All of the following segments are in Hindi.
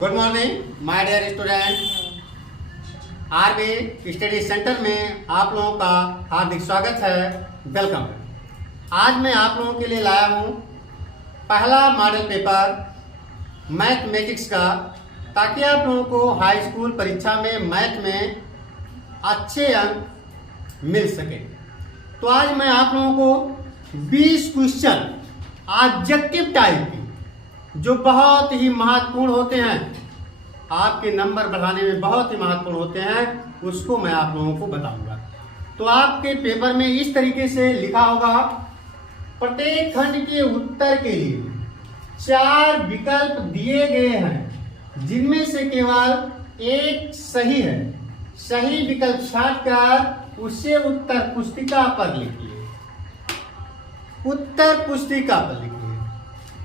Good morning my dear student. RB study centre में आप लोगों का हार्दिक स्वागत है, वेलकम। आज मैं आप लोगों के लिए लाया हूँ पहला मॉडल पेपर मैथमेटिक्स का, ताकि आप लोगों को हाई स्कूल परीक्षा में मैथ में अच्छे अंक मिल सके। तो आज मैं आप लोगों को 20 क्वेश्चन ऑब्जेक्टिव टाइप की, जो बहुत ही महत्वपूर्ण होते हैं, आपके नंबर बढ़ाने में बहुत ही महत्वपूर्ण होते हैं, उसको मैं आप लोगों को बताऊंगा। तो आपके पेपर में इस तरीके से लिखा होगा, प्रत्येक खंड के उत्तर के लिए 4 विकल्प दिए गए हैं, जिनमें से केवल एक सही है। सही विकल्प छांटकर उसे उत्तर पुस्तिका पर लिखिए। उत्तर पुस्तिका पर लिखिए।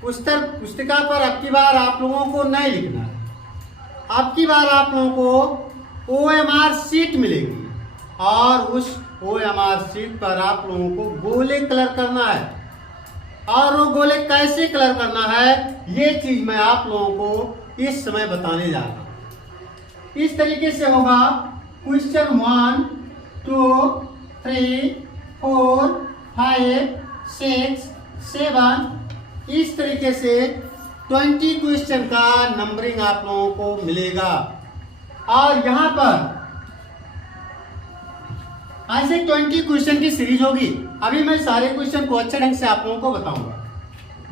उत्तर पुस्तिका पर अब की बार आप लोगों को नहीं लिखना है। अब की बार आप लोगों को OMR शीट मिलेगी और उस OMR शीट पर आप लोगों को गोले कलर करना है। और वो गोले कैसे कलर करना है, ये चीज मैं आप लोगों को इस समय बताने जा रहा हूं। इस तरीके से होगा क्वेश्चन 1, 2, 3, 4, 5, 6, 7। इस तरीके से 20 क्वेश्चन का नंबरिंग आप लोगों को मिलेगा। और यहां पर ऐसे 20 क्वेश्चन की सीरीज होगी। अभी मैं सारे क्वेश्चन को अच्छे ढंग से आप लोगों को बताऊंगा।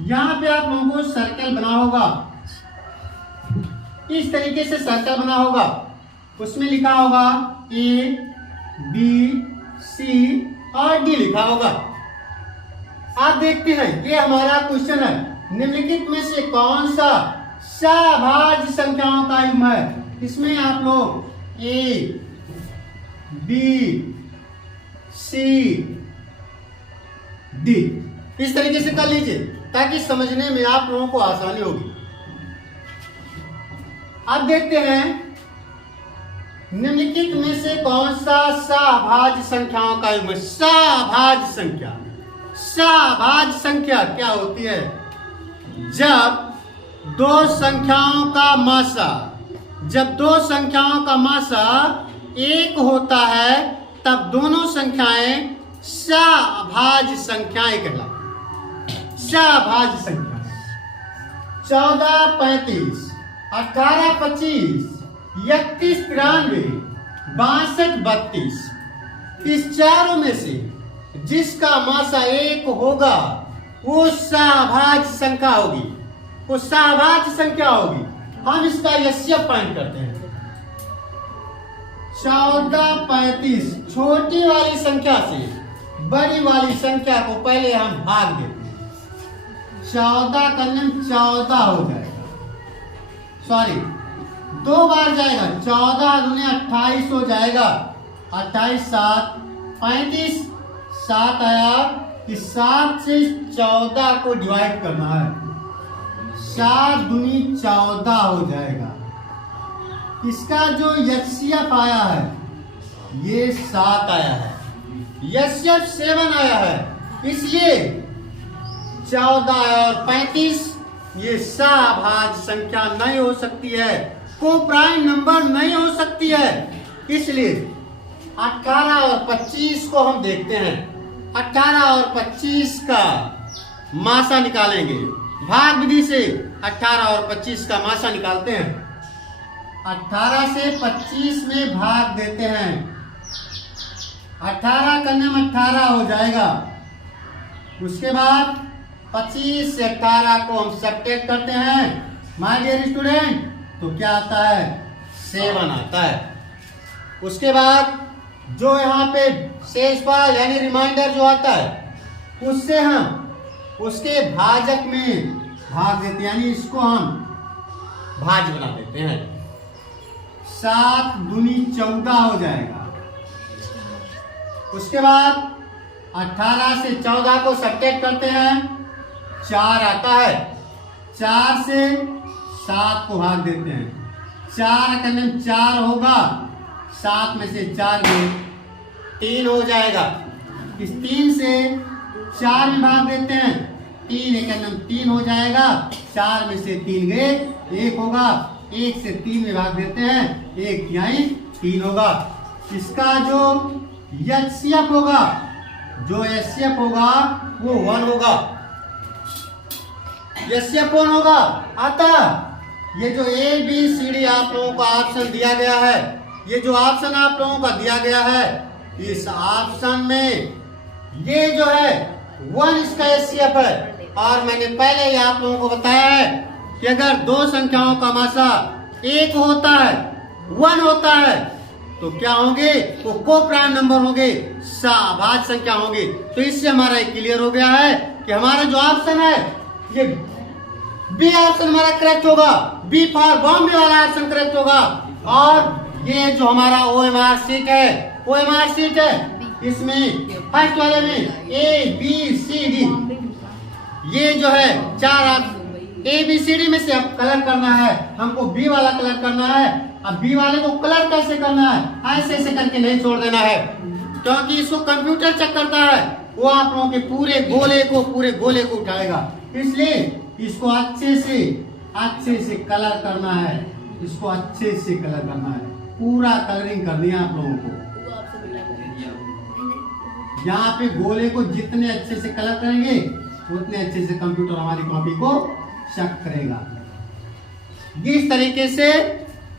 यहां पे आप लोगों को सर्कल बना होगा, इस तरीके से सर्कल बना होगा। उसमें लिखा होगा A, B, C और D लिखा होगा। आप देखते हैं, ये हमारा क्वेश्चन है, निम्नलिखित में से कौन सा सभाज्य संख्याओं का युग्म है। इसमें आप लोग A, B, C, D इस तरीके से कर लीजिए, ताकि समझने में आप लोगों को आसानी होगी। अब देखते हैं, निम्नलिखित में से कौन सा सभाज्य संख्याओं का युग्म है। सभाज्य संख्या, सभाज्य संख्या क्या होती है? जब दो संख्याओं का मासा एक होता है, तब दोनों संख्याएं सभाज्य संख्याएं कहलाती। सभाज्य संख्या 14, 35, 18, 25, 31, 93, 62, 32। इस चारों में से जिसका मासा एक होगा वो सभाज्य संख्या होगी, वो सभाज्य संख्या होगी। हम इसका यस्यप पॉइंट करते हैं। 14, 35 छोटी वाली संख्या से बड़ी वाली संख्या को पहले हम भाग देते हैं। 14 का नियम 14 हो जाएगा, सॉरी 2 बार जाएगा। 14 दूनी 28 हो जाएगा। 28, 7, 35, 7 आया कि 7 से 14 को डिवाइड करना है। 7 दूनी 14 हो जाएगा। इसका जो यस्यप आया है, ये 7 आया है। यस्यप 7 आया है, इसलिए 14 और 35 ये सभाज्य संख्या नहीं हो सकती है, को प्राइम नंबर नहीं हो सकती है। इसलिए 18 और 25 को हम देखते हैं। 18 और 25 का मासा निकालेंगे। भाग विधि से 18 और 25 का मासा निकालते हैं। 18 से 25 में भाग देते हैं। 18 का नाम 18 हो जाएगा। उसके बाद 25 से 18 को हम सब्ट्रैक्ट करते हैं, माय डियर स्टूडेंट, तो क्या आता है? 7 आता है। उसके बाद जो यहाँ पे शेषफल यानी रिमाइंडर जो आता है, उससे हम उसके भाजक में भाग देते हैं, यानी इसको हम भाज्य बना देते हैं। 7 दूनी 14 हो जाएगा। उसके बाद 18 से 14 को सब्ट्रैक्ट करते हैं, 4 आता है। 4 से 7 को भाग देते हैं। 4 का नाम 4 होगा। 7 में से 4 गए 3 हो जाएगा। इस 3 से 4 में भाग देते हैं। 3 एक नाम 3 हो जाएगा। 4 में से 3 गए 1 होगा। 1 से 3 में भाग देते हैं, 1 यानी 3 होगा। इसका जो HCF होगा, जो HCF होगा वो 1 होगा, HCF 1 होगा। अतः ये जो ABCD आप लोगों को ऑप्शन दिया गया है, ये जो ऑप्शन आप लोगों का दिया गया है, इस ऑप्शन में ये जो है 1 इसका HCF है। और मैंने पहले ही आप लोगों को बताया है कि अगर दो संख्याओं का मासा 1 होता है, 1 होता है, तो क्या होंगे? वो को-प्राइम नंबर होंगे, सहभाज्य संख्या होंगी। तो इससे हमारा क्लियर हो गया है कि हमारा जो ऑप्शन है ये बी ऑप्शन हमारा करेक्ट होगा, बी फॉर बॉम्बे वाला ऑप्शन करेक्ट होगा। और ये जो हमारा OMR शीट है, OMR शीट है, इसमें फर्स्ट वाले में ABCD ये जो है 4 ABCD में से अब कलर करना है, हमको बी वाला कलर करना है। अब बी वाले को कलर कैसे करना है? ऐसे ऐसे करके नहीं छोड़ देना है, क्योंकि इसको कंप्यूटर चेक करता है, वो आप लोगों के पूरे गोले को उठाएगा। इसलिए इसको अच्छे से कलर करना है, इसको अच्छे से कलर करना है, पूरा कलरिंग करनी है आप लोगों को। यहाँ पे गोले को जितने अच्छे से कलर करेंगे उतने अच्छे से कंप्यूटर हमारी कॉपी को चेक करेगा। इस तरीके से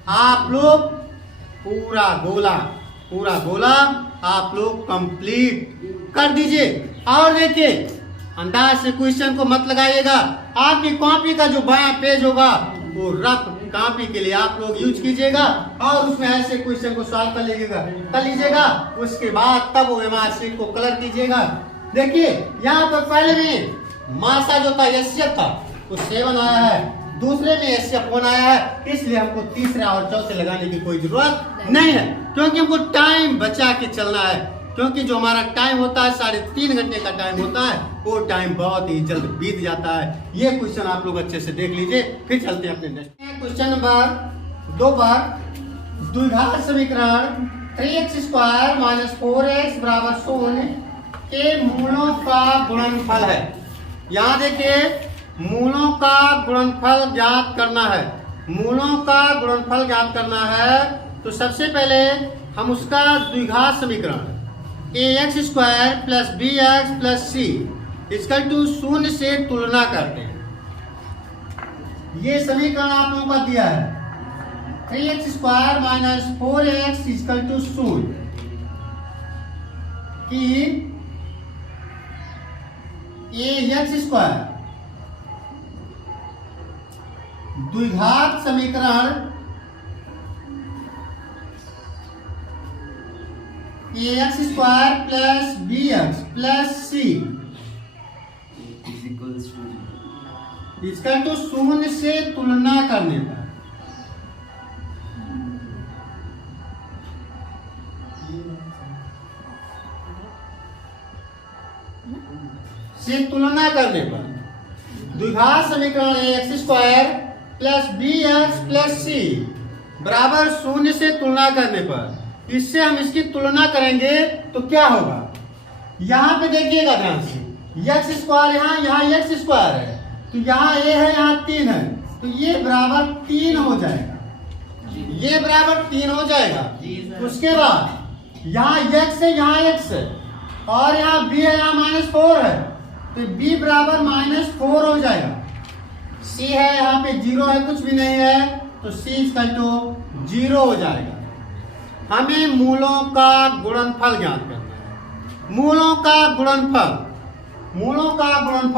आप लोग पूरा गोला आप लोग कंप्लीट कर दीजिए। और देखिए, अंदाज से क्वेश्चन को मत लगाइएगा। आपकी कॉपी का जो बायां पेज होगा वो रफ कॉपी के लिए आप लोग यूज कीजिएगा और उसमें ऐसे क्वेश्चन को सॉल्व कर लीजिएगा। उसके बाद तब OMR शीट को कलर कीजिएगा। देखिए यहाँ पर पहले में मासा जो था HCF था वो 7 आया है, दूसरे में HCF 1 आया है, इसलिए हमको तीसरे और चौथे लगाने की कोई जरूरत नहीं है, क्योंकि हमको टाइम बचा के चलना है। क्योंकि जो हमारा टाइम होता है 3.5 घंटे का टाइम होता है, वो टाइम बहुत ही जल्द बीत जाता है। ये क्वेश्चन आप लोग अच्छे से देख लीजिए, फिर चलते हैं अपने नेक्स्ट क्वेश्चन नंबर 2 पर। द्विघात समीकरण 3x² - 4x = 0 के मूलों का गुणनफल है। यहाँ देखिए, मूलों का गुणनफल ज्ञात करना है। मूलों का गुणनफल ज्ञात करना है तो सबसे पहले हम उसका द्विघात समीकरण ax² + bx + c = 0 से तुलना करते हैं। ये समीकरण आप लोगों का दिया है 3x² - 4x = 0 कि ax² द्विघात समीकरण ax² + bx + c इसका तो 0 से तुलना करने पर द्विघात समीकरण ax² + bx + c बराबर 0 से तुलना करने पर, इससे हम इसकी तुलना करेंगे तो क्या होगा? यहाँ पे देखिएगा ध्यान से, x² यहाँ x² है, तो यहाँ a है, यहाँ 3 है, तो ये बराबर 3 हो जाएगा, ये बराबर 3 हो जाएगा। उसके बाद यहाँ x है, यहाँ x है, और यहाँ b है, यहाँ -4 है, तो b बराबर -4 हो जाएगा। c है, यहाँ पे 0 है, कुछ भी नहीं है, तो c = 0 हो जाएगा। हमें मूलों का गुणनफल ज्ञात करना है। मूलों का गुणनफल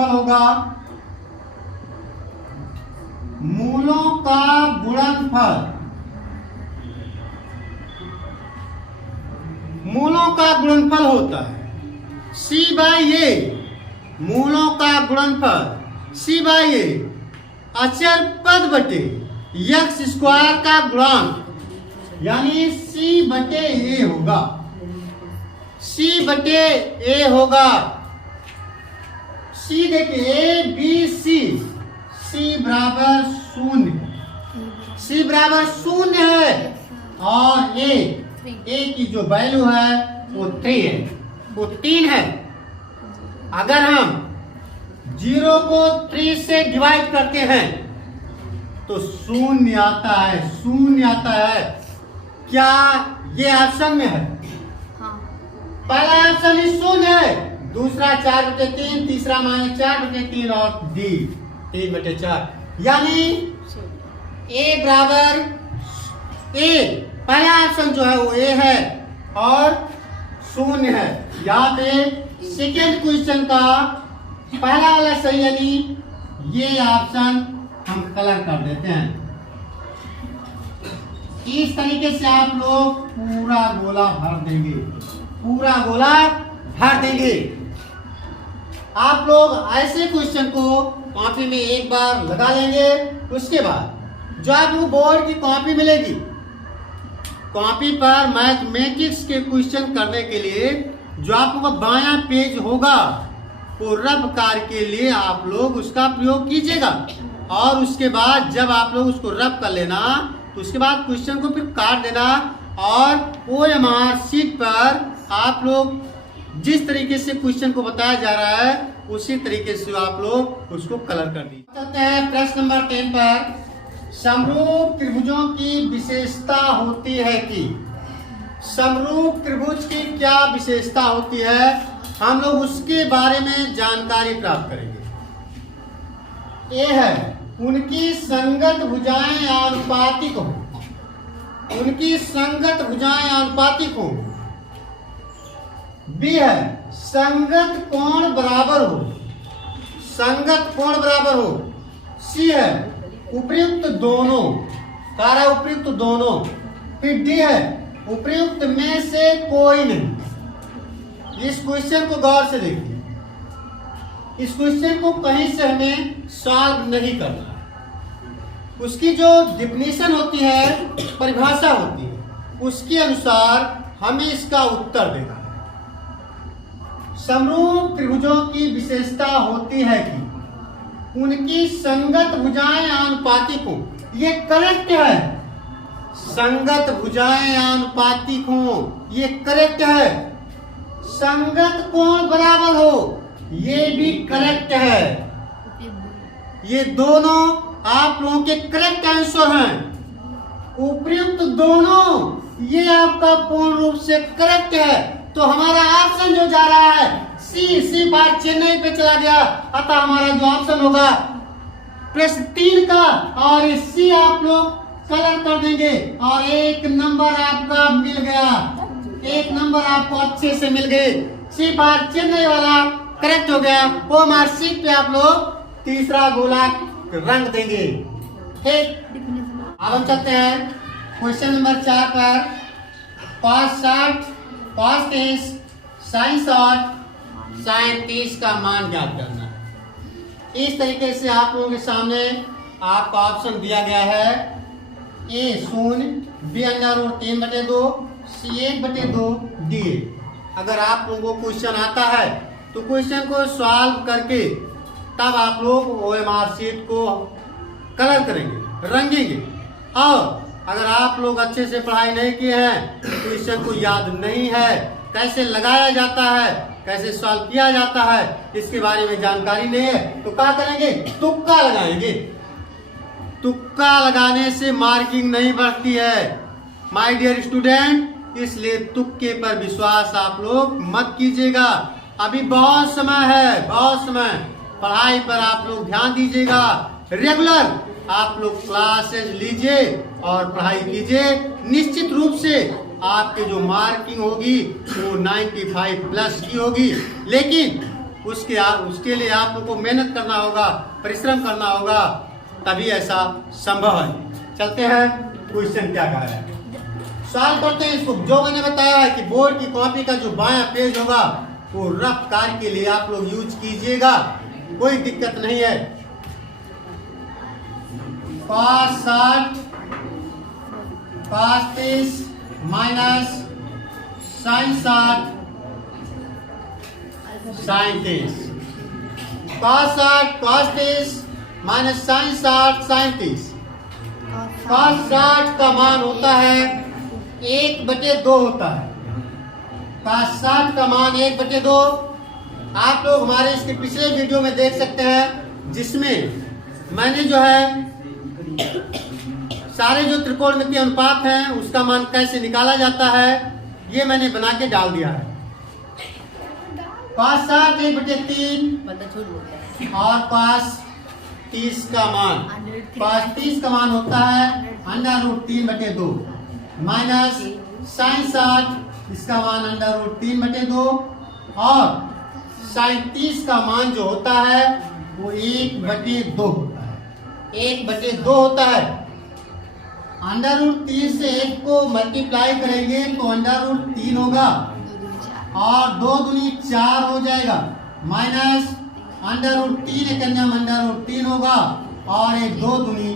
होगा, मूलों का गुणनफल होता है c/a। मूलों का गुणनफल c/a अचर पद बटे x² का गुणांक, यानी c/a होगा, c/a होगा। c देखिए ABC, c बराबर 0, c बराबर 0 है, और a की जो वैल्यू है वो 3 है, वो 3 है। अगर हम 0 को 3 से डिवाइड करते हैं तो शून्य आता है, शून्य आता है। क्या ये ऑप्शन में है? हाँ। पहला ऑप्शन ही शून्य है, दूसरा 4/3, तीसरा -4/3 और डी 3/4। यानी ए बराबर ए, पहला ऑप्शन जो है वो ए है और शून्य है। यहाँ पे सेकेंड क्वेश्चन का पहला वाला सही, यानी ये ऑप्शन हम कलर कर देते हैं। इस तरीके से आप लोग पूरा गोला भर देंगे, पूरा गोला भर देंगे। आप लोग ऐसे क्वेश्चन को कॉपी में एक बार लगा लेंगे। उसके बाद जो आपको बोर्ड की कॉपी मिलेगी, कॉपी पर मैथमेटिक्स के क्वेश्चन करने के लिए जो आपका बायां पेज होगा वो रफ कार्य के लिए आप लोग उसका प्रयोग कीजिएगा। और उसके बाद जब आप लोग उसको रफ कर लेना तो उसके बाद क्वेश्चन को फिर काट देना और OMR शीट पर आप लोग जिस तरीके से क्वेश्चन को बताया जा रहा है उसी तरीके से आप लोग उसको कलर कर दीजिए। चलते हैं प्रश्न नंबर 10 पर। समरूप त्रिभुजों की विशेषता होती है कि, समरूप त्रिभुज की क्या विशेषता होती है, हम लोग उसके बारे में जानकारी प्राप्त करेंगे। ए है उनकी संगत भुजाएं आनुपातिक हो, उनकी संगत भुजाएं आनुपातिक हो। बी है संगत कोण बराबर हो, संगत कोण बराबर हो। सी है उपयुक्त दोनों, सारा उपयुक्त दोनों। फिर डी है उपयुक्त में से कोई नहीं। इस क्वेश्चन को गौर से देखिए, इस क्वेश्चन को कहीं से हमें सॉल्व नहीं करना है। उसकी जो डिफिनीशन होती है, परिभाषा होती है, उसके अनुसार हमें इसका उत्तर देना है। समरूप त्रिभुजों की विशेषता होती है कि उनकी संगत भुजाएं आनुपातिक हो। ये करेक्ट है, संगत भुजाएं आनुपातिक हो, ये करेक्ट है। संगत कोण बराबर हो, ये भी करेक्ट है। ये दोनों आप लोगों के करेक्ट आंसर हैं। उपयुक्त दोनों, ये आपका पूर्ण रूप से करेक्ट है। तो हमारा ऑप्शन जो जा रहा है सी बार चेन्नई पे चला गया, अतः हमारा जो ऑप्शन होगा प्रश्न 3 का, और सी आप लोग कलर कर देंगे और 1 नंबर आपका मिल गया, 1 नंबर आपको अच्छे से मिल गए। सी बार चेन्नई वाला करेक्ट हो गया। वो मार्कशीट पे आप लोग तीसरा गोला रंग देंगे। ठीक, अब हम चलते हैं क्वेश्चन नंबर 4 पर। cos 60, cos 30, sin 60, sin 30 का मान ज्ञात करना है। इस तरीके से आप लोगों के सामने आपका ऑप्शन दिया गया है। ए 0, बी √ 3/2, सी 1/2, डी। अगर आप लोगों को क्वेश्चन आता है तो क्वेश्चन को सॉल्व करके तब आप लोग OMR शीट को कलर करेंगे, रंगेंगे। और अगर आप लोग अच्छे से पढ़ाई नहीं किए हैं, क्वेश्चन को याद नहीं है, कैसे लगाया जाता है, कैसे सॉल्व किया जाता है, इसके बारे में जानकारी नहीं है, तो क्या करेंगे, तुक्का लगाएंगे। तुक्का लगाने से मार्किंग नहीं बढ़ती है माय डियर स्टूडेंट, इसलिए तुक्के पर विश्वास आप लोग मत कीजिएगा। अभी बहुत समय है, बहुत समय, पढ़ाई पर आप लोग ध्यान दीजिएगा। रेगुलर आप लोग क्लासेस लीजिए और पढ़ाई कीजिए। निश्चित रूप से आपके जो मार्किंग होगी वो 95+ की होगी, लेकिन उसके लिए आप लोग को मेहनत करना होगा, परिश्रम करना होगा, तभी ऐसा संभव है। चलते हैं क्वेश्चन क्या कह रहा है, सॉल्व करते हैं इसको। जो मैंने बताया है कि बोर्ड की कॉपी का जो बायां पेज होगा वो रफ कार्य के लिए आप लोग यूज कीजिएगा, कोई दिक्कत नहीं है। cos 60, cos 30 minus sin 60, sin 30। cos 60, cos 30 minus sin 60, sin 30। cos 60 का मान होता है 1/2 होता है। cos 60 का मान 1/2 आप लोग हमारे इसके पिछले वीडियो में देख सकते हैं, जिसमें मैंने जो है सारे जो त्रिकोणमितीय अनुपात हैं उसका मान कैसे निकाला जाता है ये मैंने बना के डाल दिया है। 5 7 1/3 और 5 30 का मान 5 30 का मान होता है √3/2 माइनस sin 60 इसका मान √3/2 और sin 30 का मान जो होता है वो 1/2 होता है 1/2 होता है। √3 से 1 को मल्टीप्लाई करेंगे तो √3 होगा और 2 दूनी 4 हो जाएगा माइनस √3 एक अन्य √3 होगा और एक 2 दूनी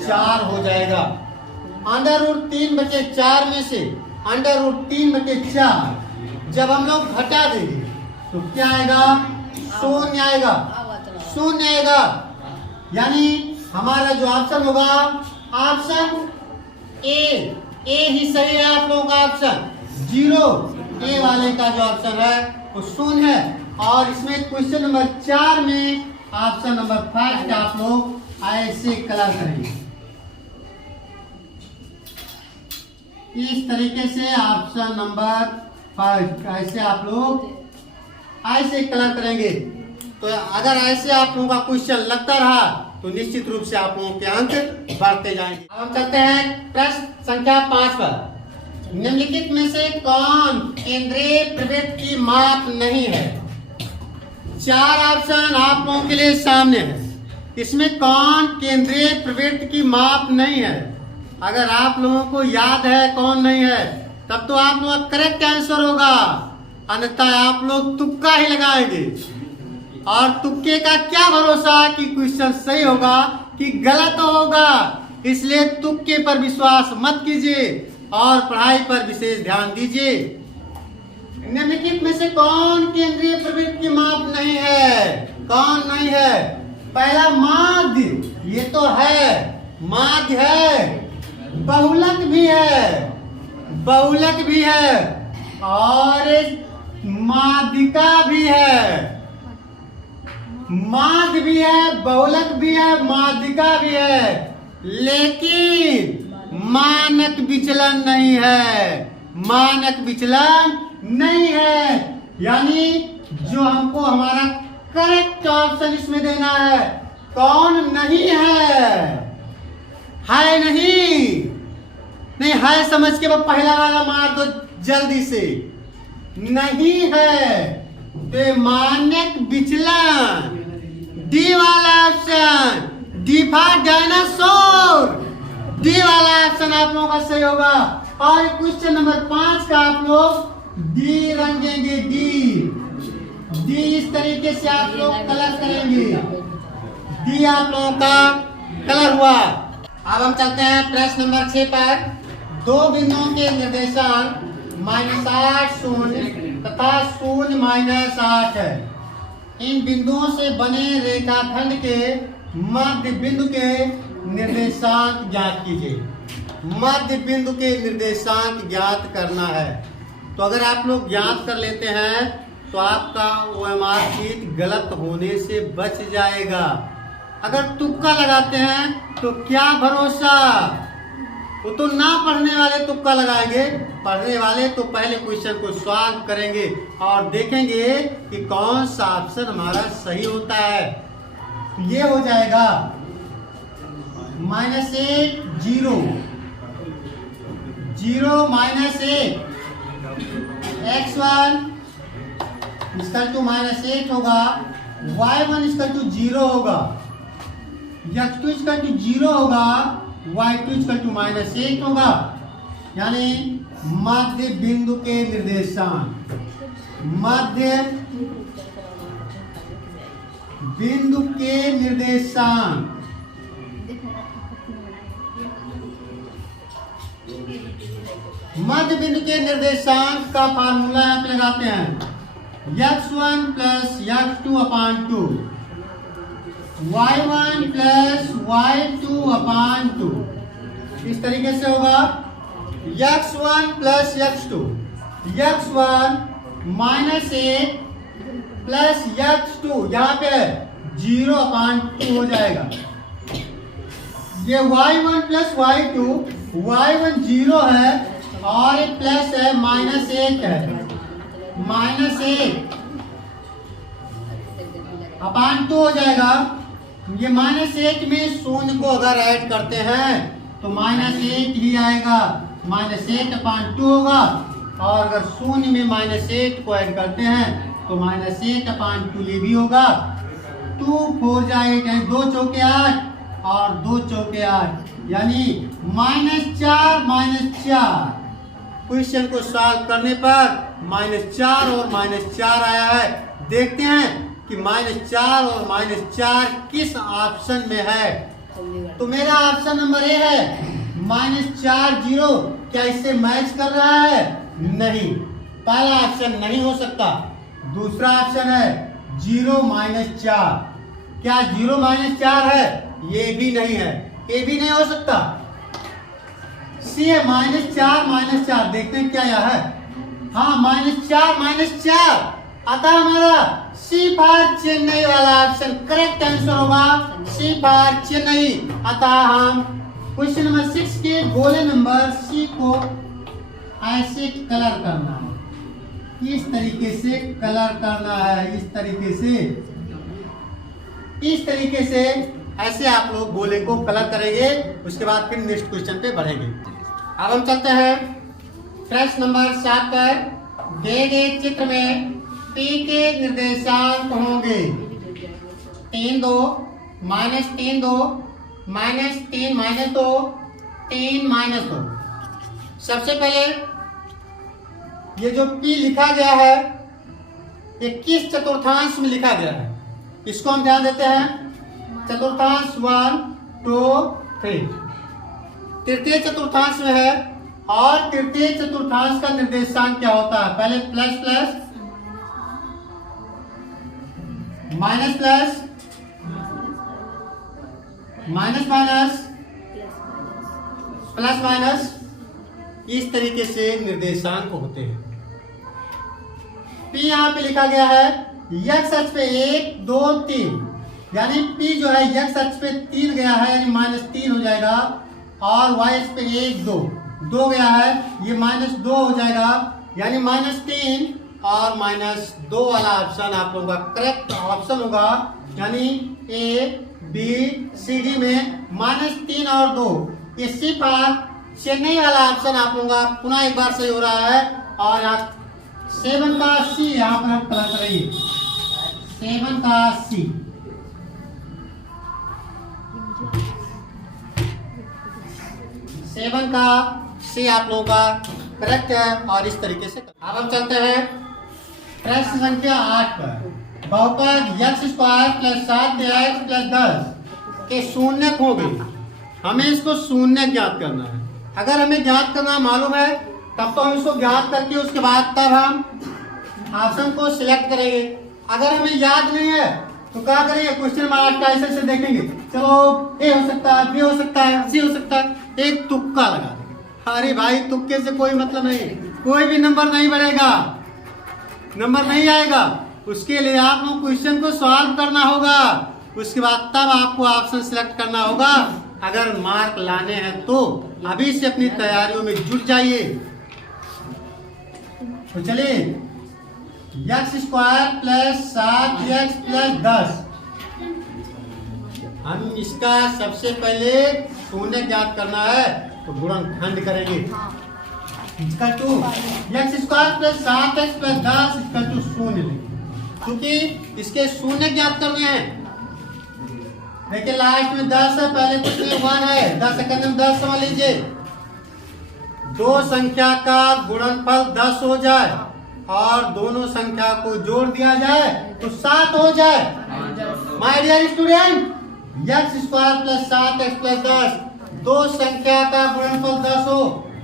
4 हो जाएगा। √3/4 में से √3/4 जब हम लोग घटा देंगे तो क्या आएगा? शून्य आएगा, शून्य आएगा। यानी हमारा जो ऑप्शन होगा ऑप्शन ए ही सही है। आप लोगों का ऑप्शन 0 ए वाले का जो ऑप्शन है वो शून्य है। और इसमें क्वेश्चन नंबर 4 में ऑप्शन नंबर 5 आप लोग ऐसे कलर करेंगे। इस तरीके से ऑप्शन नंबर 5 ऐसे आप लोग ऐसे कलर करेंगे। तो अगर ऐसे आप लोगों का क्वेश्चन लगता रहा तो निश्चित रूप से आप लोगों के अंक बढ़ते जाएंगे। अब हम चलते हैं प्रश्न संख्या 5 पर। निम्नलिखित में से कौन केंद्रीय प्रवृत्त की माप नहीं है? 4 ऑप्शन आप लोगों के लिए सामने है। इसमें कौन केंद्रीय प्रवृत्त की माप नहीं है? अगर आप लोगों को याद है कौन नहीं है तब तो आप लोगों का करेक्ट आंसर होगा, अन्यथा आप लोग तुक्का ही लगाएंगे। और तुक्के का क्या भरोसा कि क्वेश्चन सही होगा कि गलत होगा। इसलिए तुक्के पर विश्वास मत कीजिए और पढ़ाई पर विशेष ध्यान दीजिए। निम्नलिखित में से कौन केंद्रीय प्रवृत्त की माप नहीं है? कौन नहीं है? पहला माध्य, ये तो है, माध्य है, बहुलक भी है, बहुलक भी है और माध्यिका भी है। माध्य भी है, बहुलक भी है, माध्यिका भी है, लेकिन मानक विचलन नहीं है। मानक विचलन नहीं है। यानी जो हमको हमारा करेक्ट ऑप्शन इसमें देना है कौन नहीं है? है नहीं? नहीं है समझ के वो पहला वाला मार दो जल्दी से। नहीं है तो मानक विचलन डी वाला option, D for dinosaur, D वाला ऑप्शन आप लोगों का सही होगा। और क्वेश्चन नंबर 5 का आप लोग डी रंगेंगे, डी इस तरीके से आप लोग कलर करेंगे। डी आप लोगों का कलर हुआ। अब हम चलते हैं प्रश्न नंबर 6 पर। 2 बिंदुओं के निर्देशांक -8 0 तथा 0 -8 है। इन बिंदुओं से बने रेखाखंड के मध्य बिंदु के निर्देशांक ज्ञात कीजिए। मध्य बिंदु के निर्देशांक ज्ञात करना है। तो अगर आप लोग ज्ञात कर लेते हैं तो आपका OMR शीट गलत होने से बच जाएगा। अगर तुक्का लगाते हैं तो क्या भरोसा, वो तो ना पढ़ने वाले तुक्का लगाएंगे, पढ़ने वाले तो पहले क्वेश्चन को सॉल्व करेंगे और देखेंगे कि कौन सा ऑप्शन हमारा सही होता है। तो ये हो जाएगा -8 0 0 -8 x1 -8 होगा, y1 0 होगा, x2 0 होगा, y2 -8 होगा। यानी मध्य बिंदु के निर्देशांक, मध्य बिंदु के निर्देशांक मध्य बिंदु के निर्देशांक का फार्मूला आप लगाते हैं x1 + x2/2 y1 + y2/2। इस तरीके से होगा x1 + x2, x1 -8 + x2 यहाँ पे 0/2 हो जाएगा। ये y1 प्लस y2, y1 0 है और ये प्लस है -1 है, -1 अपान 2 हो जाएगा। ये -1 में शून्य को अगर ऐड करते हैं तो -1 ही आएगा, -1 अपान 2 होगा। और अगर शून्य में -1 को ऐड करते हैं तो -1 अपान 2 ये भी होगा। 2 4 जाए 2 चौके 8 और 2 चौके 8 यानी -4 क्वेश्चन को सॉल्व करने पर -4 और -4 आया है। देखते हैं कि -4 और -4 किस ऑप्शन में है। तो मेरा ऑप्शन नंबर ए है -4 0। क्या इससे मैच कर रहा है? नहीं, पहला ऑप्शन नहीं हो सकता। दूसरा ऑप्शन है 0 -4। क्या 0 -4 है? ये भी नहीं है, ये भी नहीं हो सकता। सी है -4 -4। देखते हैं क्या यह है। हाँ, -4 -4। अतः हमारा सी फॉर चेन्नई वाला ऑप्शन करेक्ट आंसर होगा, सी फॉर चेन्नई। अतः हम क्वेश्चन नंबर 6 के गोले नंबर सी को ऐसे कलर करना है, इस तरीके से कलर करना है, इस तरीके से ऐसे आप लोग गोले को कलर करेंगे। उसके बाद फिर नेक्स्ट क्वेश्चन पे बढ़ेंगे। अब हम चलते हैं प्रश्न नंबर 7 पर। दिए गए चित्र में P के निर्देशांक होंगे 3 2 -3 2 -3 -2 3 -2। सबसे पहले ये जो P लिखा गया है ये किस चतुर्थांश में लिखा गया है, इसको हम ध्यान देते हैं। चतुर्थांश 1 2 3 तृतीय चतुर्थांश में है। और तृतीय चतुर्थांश का निर्देशांक क्या होता है? पहले plus plus minus plus minus minus plus minus, इस तरीके से निर्देशांक होते हैं। P यहाँ पे लिखा गया है x अक्ष पे 1 2 3, यानी P जो है x अक्ष पे 3 गया है यानी -3 हो जाएगा। और y अक्ष पे 1 2 गया है, ये -2 हो जाएगा यानी -3 और -2 वाला ऑप्शन आप लोगों का करेक्ट ऑप्शन होगा। यानी A B C D में -3 और 2, ये सी फॉर चेन्नई वाला ऑप्शन आप लोगों का पुनः एक बार सही हो रहा है। और यहाँ 7 का C यहाँ पर हम कलर करेंगे, 7 का C। सेवन का C आप लोगों का करेक्ट है। और इस तरीके से अब हम चलते हैं प्रश्न संख्या 8 पर। बहुपद x² + 7x + 10 के शून्यक होंगे। हमें इसको शून्य ज्ञात करना है। अगर हमें ज्ञात करना मालूम है तब तो हम इसको ज्ञात करके उसके बाद तब हम ऑप्शन को सिलेक्ट करेंगे। अगर हमें याद नहीं है तो क्या करेंगे? क्वेश्चन मार्क का ऐसे देखेंगे, चलो ए हो सकता है, बी हो सकता है, सी हो सकता है, एक तुक्का लगा देंगे। अरे भाई, तुक्के से कोई मतलब नहीं, कोई भी नंबर नहीं बढ़ेगा, नंबर नहीं आएगा। उसके लिए आपको क्वेश्चन को सॉल्व करना होगा, उसके बाद तब आपको ऑप्शन सिलेक्ट करना होगा। अगर मार्क लाने हैं तो अभी से अपनी तैयारियों में जुट जाइए। तो चलिए, x² + 7x + 10, हम इसका सबसे पहले शून्य ज्ञात करना है तो गुणनखंड करेंगे। इसका 2 x² + 7x + 10 इसका 2 शून्य, क्योंकि इसके शून्य ज्ञात करने हैं। देखिए लास्ट में 10 है, पहले कुछ में 1 है, 10 सेकंड में 10 समझ लीजिए। दो संख्या का गुणनफल 10 हो जाए और दोनों संख्या को जोड़ दिया जाए तो 7 हो जाए। My dear student, x² + 7x + 10, दो संख्या का गुणनफल 10 हो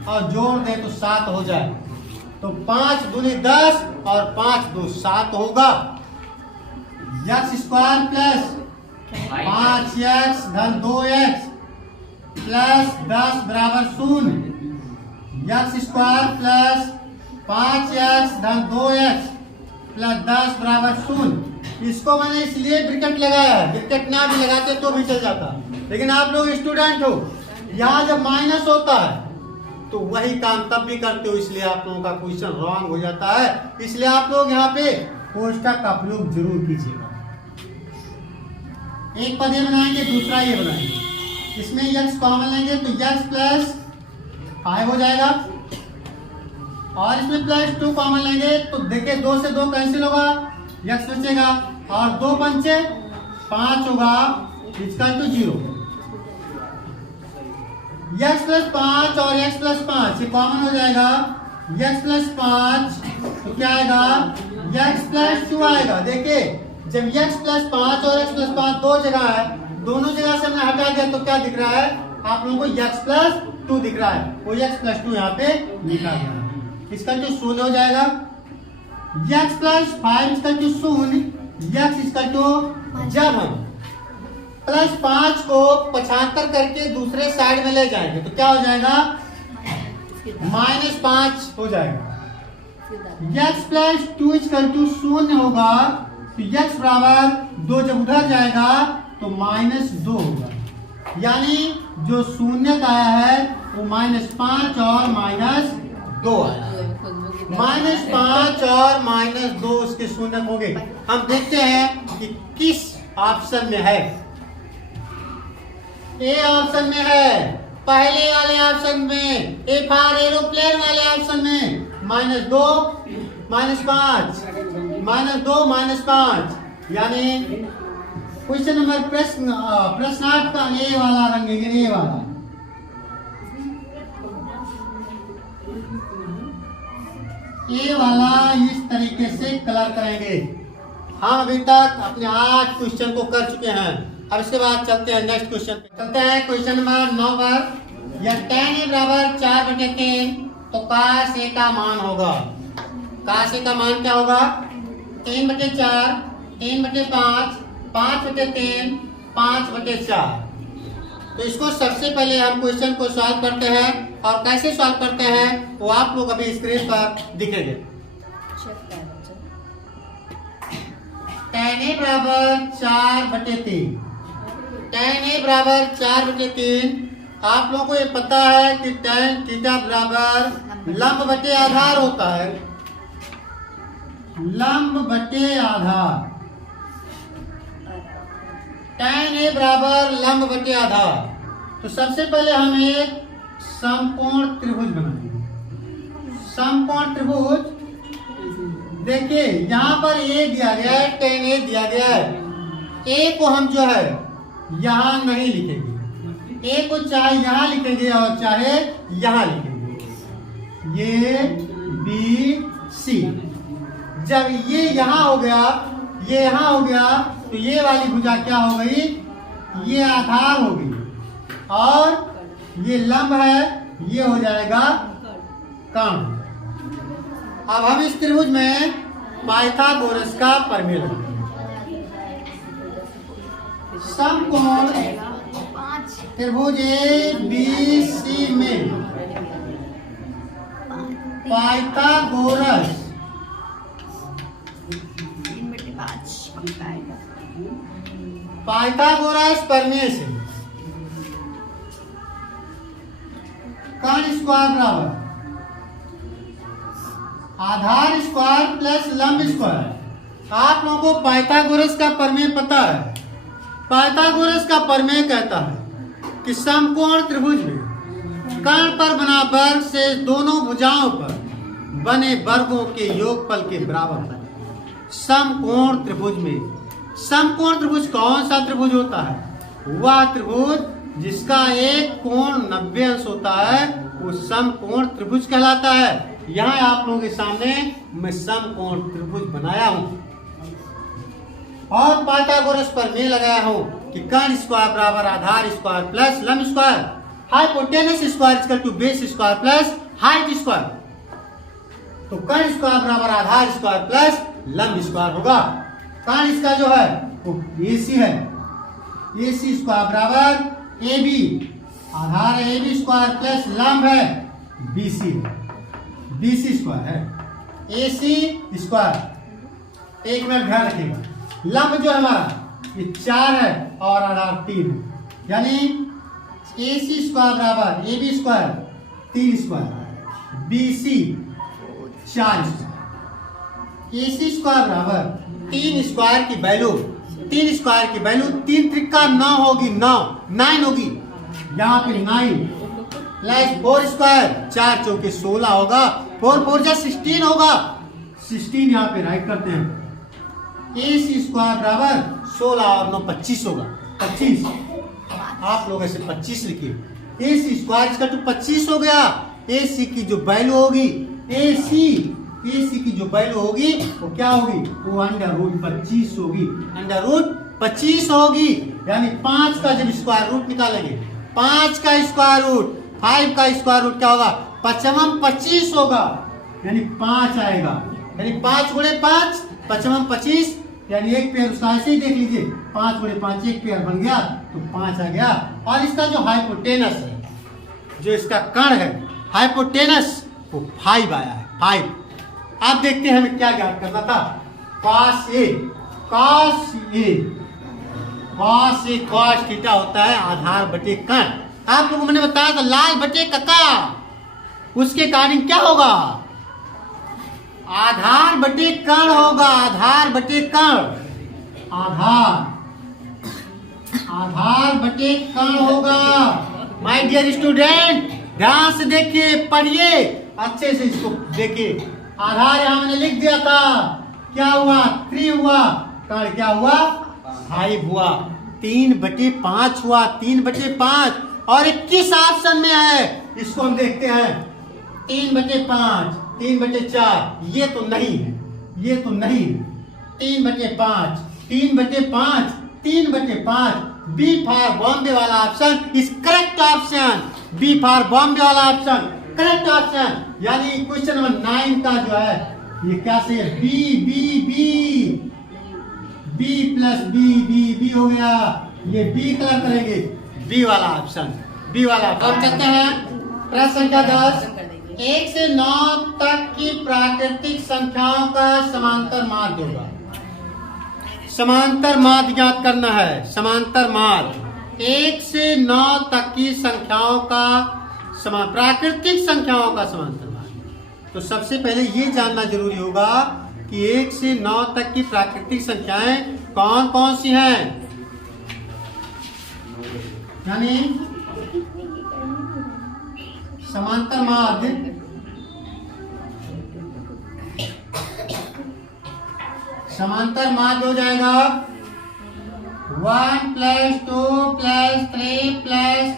और जोड़ दे तो 7 हो जाए। तो 5 दूनी 10 और 5 2 7 होगा। x² + 5x + 2x + 10 = 0। x² + 5x + 2x plus 10 बराबर 0। इसको मैंने इसलिए ब्रैकेट लगाया है, ब्रैकेट ना भी लगाते तो भी चल जाता, लेकिन आप लोग स्टूडेंट हो, यहाँ जब माइनस होता है तो वही काम तब भी करते हो, इसलिए आप लोगों का क्वेश्चन रॉन्ग हो जाता है। इसलिए आप लोग यहाँ पे कोष्टक का प्रयोग जरूर कीजिएगा। एक पद ये बनाएंगे, दूसरा ये बनाएंगे, इसमें x कॉमन लेंगे तो x प्लस 5 हो जाएगा, और इसमें प्लस 2 कॉमन लेंगे तो देखिए 2 से 2 कैंसिल होगा, x बचेगा, और 2 पंचे 5 होगा, इसका तो 0। x प्लस 5 और x प्लस 5 ये कॉमन हो जाएगा, x प्लस 5 तो क्या आएगा, x प्लस 2 आएगा। देखिए जब x प्लस 5 और x प्लस 5 दो जगह है, दोनों जगह से हमने हटा दिया तो क्या दिख रहा है आप लोगों को, x प्लस 2 दिख रहा है, वो x प्लस 2 यहाँ पे लिखा गया है। इसका जो 0 हो जाएगा, x प्लस 5 इसका जो 0, x इसका जो, जब हम प्लस 5 को 75 करके दूसरे साइड में ले जाएंगे तो क्या हो जाएगा, -5 हो जाएगा। x प्लस 2 इसका जो 0 होगा तो x बराबर 2 जब उधर जाएगा तो -2 होगा, यानी जो शून्य का आया है वो -5 और -2 आया है। -5 और -2 उसके शून्य होंगे। हम देखते हैं कि किस ऑप्शन में है। ए ऑप्शन में है, पहले वाले ऑप्शन में, ए फॉर एरोप्लेन वाले ऑप्शन में -2 -5 -2 -5, यानी क्वेश्चन नंबर प्रश्नार्थ का ए वाला रंगेंगे, ए वाला। ए वाला इस तरीके से कलर करेंगे। हम अभी तक अपने 8 क्वेश्चन को कर चुके हैं। अब इसके बाद चलते हैं नेक्स्ट क्वेश्चन पे। चलते हैं क्वेश्चन नंबर 9 पर। या tan a बराबर 4/3 तो cos a का मान होगा। cos a का मान क्या होगा, 3/4, 3/5, 5/3, 5/4। तो इसको सबसे पहले हम क्वेश्चन को सॉल्व करते हैं, और कैसे सॉल्व करते हैं वो आप लोग अभी स्क्रीन पर दिखेंगे। tan a बराबर 4/3, tan a बराबर 4/3। आप लोगों को ये पता है कि tan थीटा बराबर लंब बटे आधार होता है, लंब बटे आधार। tan a बराबर लंब बटे आधार। तो सबसे पहले हम एक समकोण त्रिभुज बनाएंगे। समकोण त्रिभुज, देखिए यहाँ पर a दिया गया है, tan a दिया गया है। a को हम जो है यहाँ नहीं लिखेंगे, a को चाहे यहाँ लिखेंगे और चाहे यहाँ लिखेंगे, ये b c। जब ये यहाँ हो गया, ये यहाँ हो गया, तो ये वाली भुजा क्या हो गई, ये आधार हो गई, और ये लंब है, ये हो जाएगा कर्ण। अब हम इस त्रिभुज में पाइथागोरस का प्रमेय लगाएंगे। समकोण त्रिभुज ए बी सी में पाइथागोरस प्रमेय से कर्ण स्क्वायर बराबर आधार स्क्वायर प्लस लंब स्क्वायर। आप लोगों को पाइथागोरस का प्रमेय पता है। पाइथागोरस का प्रमेय कहता है कि समकोण त्रिभुज में कर्ण पर बना वर्ग से दोनों भुजाओं पर बने वर्गों के योगफल के बराबर है। समकोण त्रिभुज में, समकोण त्रिभुज कौन सा त्रिभुज होता है, वह त्रिभुज जिसका एक कोण 90 अंश होता है वो समकोण त्रिभुज कहलाता है। यहाँ आप लोगों के सामने मैं समकोण त्रिभुज बनाया हूं और पाइथागोरस प्रमेय लगाया हूं कि कर्ण स्क्वायर बराबर आधार स्क्वायर प्लस लंब square, hypotenuse square equal to base square plus height square. तो कर्ण स्क्वायर बराबर आधार स्क्वायर प्लस लंब स्क्वायर होगा। कर्ण इसका जो है वो AC है, AC स्क्वायर बराबर AB, आधार है AB स्क्वायर प्लस लंब है BC, BC स्क्वायर है AC स्क्वायर। एक मिनट ध्यान रखिएगा, लंब जो है हमारा ये 4 है और आधार 3 है, यानी AC स्क्वायर बराबर AB square 3 square, BC 4 square, AC square बराबर 3 स्क्वायर की वैल्यू 3 त्रिका 9 होगी, 9 होगी, यहाँ पे 9 प्लस 4 स्क्वायर 4 चौके 16 होगा, 4 4 जा 16 होगा, 16 यहाँ पे राइट करते हैं। AC स्क्वायर बराबर 16 और 9 25 होगा, 25 आप लोग ऐसे 25 लिखिए। AC स्क्वायर इसका तो 25 हो गया। AC की जो वैल्यू होगी AC की जो वैल्यू होगी वो क्या होगी, वो √25 होगी, √25 होगी, यानी 5 का जब स्क्वायर रूट निकालेंगे, 5 का स्क्वायर रूट 5 का स्क्वायर रूट क्या होगा, 5 25 होगा, यानी 5 आएगा, यानी 5 गुणे 5 5 25, यानी एक पेयर उसका ऐसे ही देख लीजिए, 5 गुणे 5 एक पेयर बन गया तो 5 आ गया। और इसका जो हाइपोटेनस है, जो इसका कर्ण है हाइपोटेनस, वो 5 आया है, 5। आप देखते हैं हमें क्या ज्ञात करना था, cos A cos थीटा होता है आधार बटे कर्ण। आप लोगों को मैंने बताया था लाल बटे कका, उसके कारण क्या होगा, आधार बटे कर्ण होगा, आधार बटे कर्ण, आधार बटे कर्ण होगा। माय डियर स्टूडेंट ध्यान से देखिए, पढ़िए अच्छे से, इसको देखिए। आधार यहां मैंने लिख दिया था, क्या हुआ 3 हुआ, कर्ण क्या हुआ 5 हुआ, 3/5 हुआ, 3/5। और 21 ऑप्शन में है, इसको हम देखते हैं 3/5 3/4, ये तो नहीं है, ये तो नहीं है, 3/5 3/5 3/5, बी फॉर बॉम्बे वाला option is correct option, B for Bombay वाला ऑप्शन करेक्ट ऑप्शन। यानी क्वेश्चन नंबर 9 का जो है ये क्या से बी प्लस बी हो गया, ये बी कलर करेंगे, बी वाला ऑप्शन, बी वाला। अब चलते हैं प्रश्न संख्या 10, 1 से 9 तक की प्राकृतिक संख्याओं का समांतर माध्य होगा। समांतर माध्य ज्ञात करना है, समांतर माध्य 1 से 9 तक की संख्याओं का प्राकृतिक संख्याओं का समांतर माध्य। तो सबसे पहले ये जानना जरूरी होगा कि 1 से 9 तक की प्राकृतिक संख्याएं कौन कौन सी हैं, यानी समांतर माध्य हो जाएगा 1 + 2 + 3 +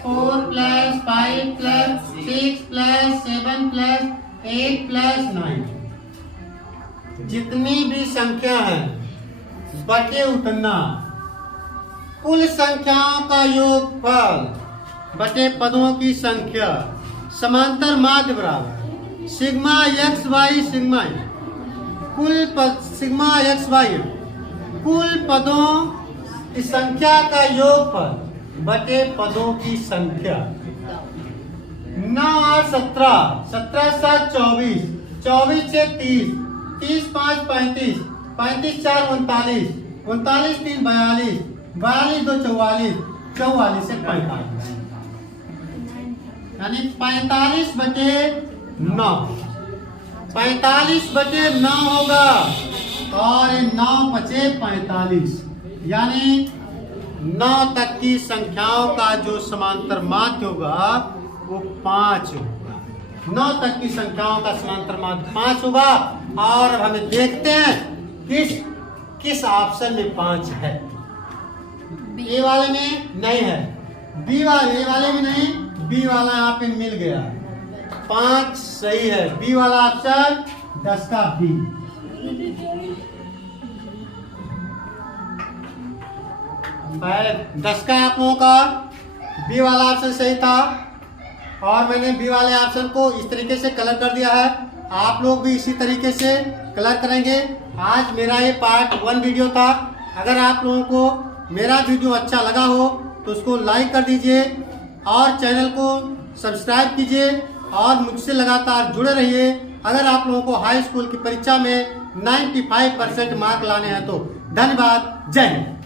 4 + 5 + 6 + 7 + 8 + 9। जितनी भी संख्या है बटे उतना, कुल संख्याओं का योगफल बटे पदों की संख्या, समांतर माध्य बराबर sigma xy sigma sigma xy, कुल पदों की संख्या का योगफल बटे पदों की संख्या। 9 और 17, 17 7 24, 24 से 30, 30 5 35, 35 4 39, 39 3 42, 42 2 44, 44 से 45, यानी 45/9, 45/9 होगा, और 9 बचे 45, यानी 9 तक की संख्याओं का जो समांतर माध्य होगा वो 5 होगा। 9 तक की संख्याओं का समांतर माध्य 5 होगा। और अब हमें देखते हैं किस ऑप्शन में 5 है। ए वाले में नहीं है, बी वाले, ए वाले में नहीं, बी वाला यहाँ पे मिल गया, 5 सही है, बी वाला ऑप्शन 10 का बी। दस का आप लोगों का बी वाला ऑप्शन सही था, और मैंने बी वाले ऑप्शन को इस तरीके से कलर कर दिया है। आप लोग भी इसी तरीके से कलर करेंगे। आज मेरा ये पार्ट 1 वीडियो था। अगर आप लोगों को मेरा वीडियो अच्छा लगा हो तो उसको लाइक कर दीजिए और चैनल को सब्सक्राइब कीजिए और मुझसे लगातार जुड़े रहिए। अगर आप लोगों को हाई स्कूल की परीक्षा में 95% मार्क लाने हैं। तो धन्यवाद, जय हिंद।